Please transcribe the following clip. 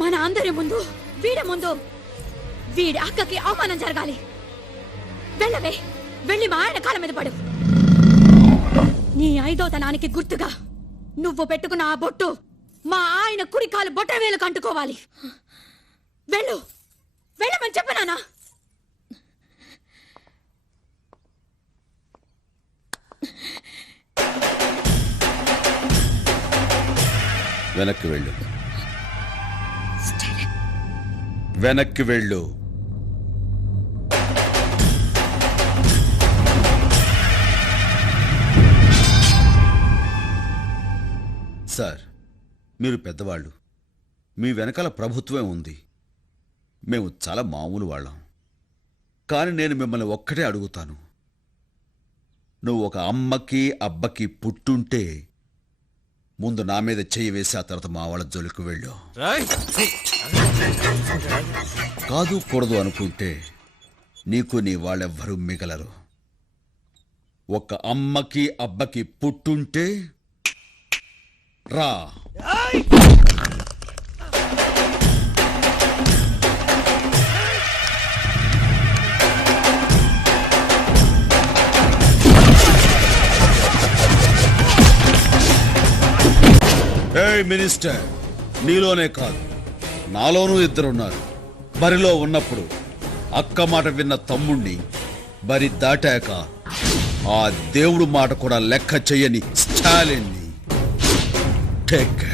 మన అందరి ముందు వీడి అక్కకి అవమానం జరగాలి. వెళ్ళవే, వెళ్ళి మా ఆయన కాళ్ళ మీద పడు. నీ 5వ తనానికి గుర్తుగా నువ్వు పెట్టుకున్న ఆ బొట్టు మా ఆయన కుడి కాలు బొట్ట వేలు కంటుకోవాలి. వెళ్ళు, వెళ్ళమని చెప్పనానా? వెనక్కి వెళ్ళు, వెనక్కి వెళ్ళు. సార్, మీరు పెద్దవాళ్ళు, మీ వెనకాల ప్రభుత్వమే ఉంది. మేము చాలా మామూలు వాళ్ళం. కానీ నేను మిమ్మల్ని ఒక్కటే అడుగుతాను. నువ్వు ఒక అమ్మకి అబ్బకి పుట్టుంటే ముందు నా మీద చెయ్యి వేసి ఆ తర్వాత మా వాళ్ళ జోలికి వెళ్ళు. కాదు కూడదు అనుకుంటే నీకు నీ వాళ్ళెవ్వరూ మిగలరు. ఒక అమ్మకి అబ్బకి పుట్టుంటే రా. ఏయ్ మినిస్టర్, నీలోనే కాదు నాలోనూ ఇద్దరున్నారు. బరిలో ఉన్నప్పుడు అక్క మాట విన్న తమ్ముణ్ణి, బరి దాటాక ఆ దేవుడు మాట కూడా లెక్క చెయ్యని స్టాలిన్ని. టేక్